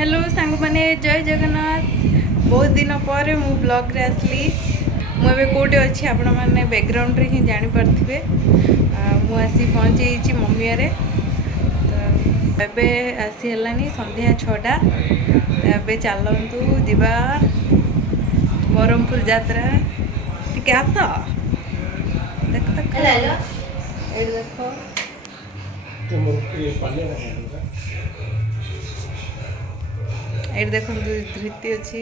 Hello सांग मैंने जय जगन्नाथ। बहुत दिन पर मु ब्लॉग रे आसली। मुझे कौटे अच्छी आपण मैंने बैकग्राउंड रे ही जानीपे मुसी पहुँची मम्मी रे। तो एबे आसी हलानी संध्या 6टा। एबे चलतु दिबा बरहमपुर यात्रा टिके आस देख देख देखो ये देखो धृति अच्छी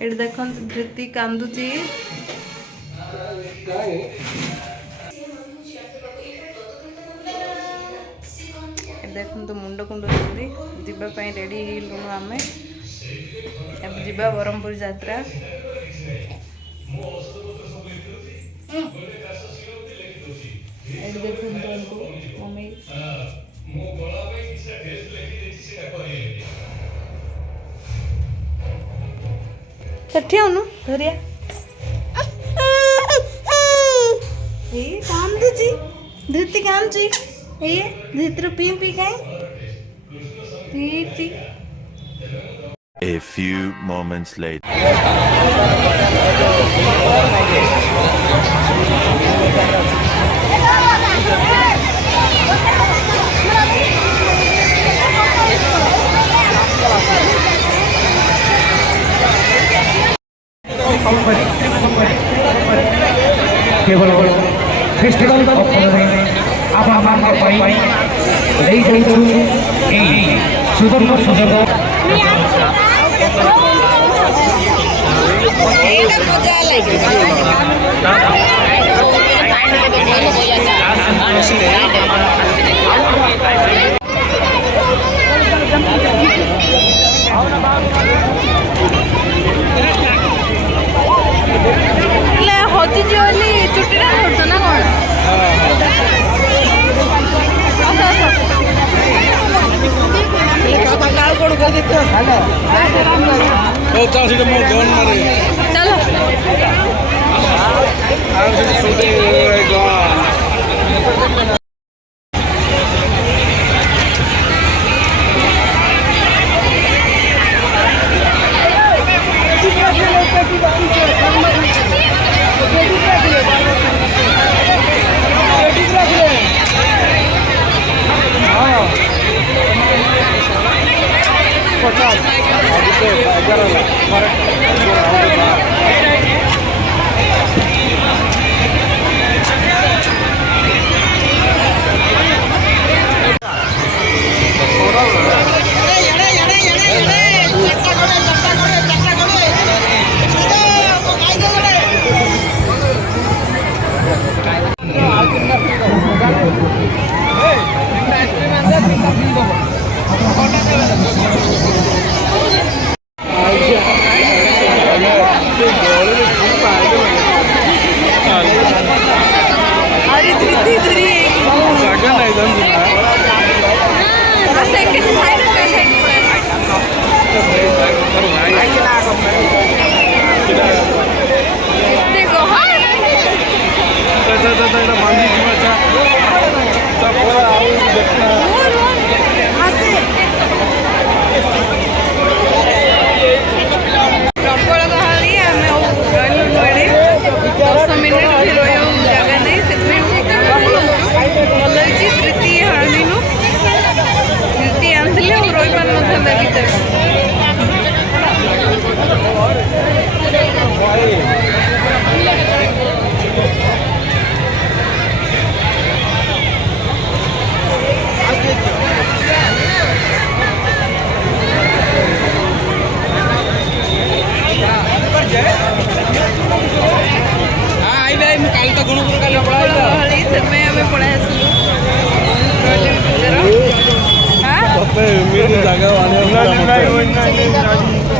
ये देखो धृति कांदुची देखो तो मुंड कुंडुचंदी जीवाई रेडी लुणु आम अब जीवा बरहमपुर यात्रा। मम्मी धरिया कांदुची धृति कांदुची धृतिर पी पी खाए। A few moments later. केवल फेस्टिवल सुदर्भ सुजग हजिजी चुट्टा करत ना चलो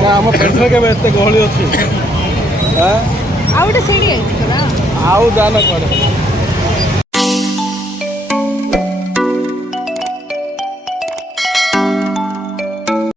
आम पेट्रोल के एत गहली अच्छी आउ जाना कड़े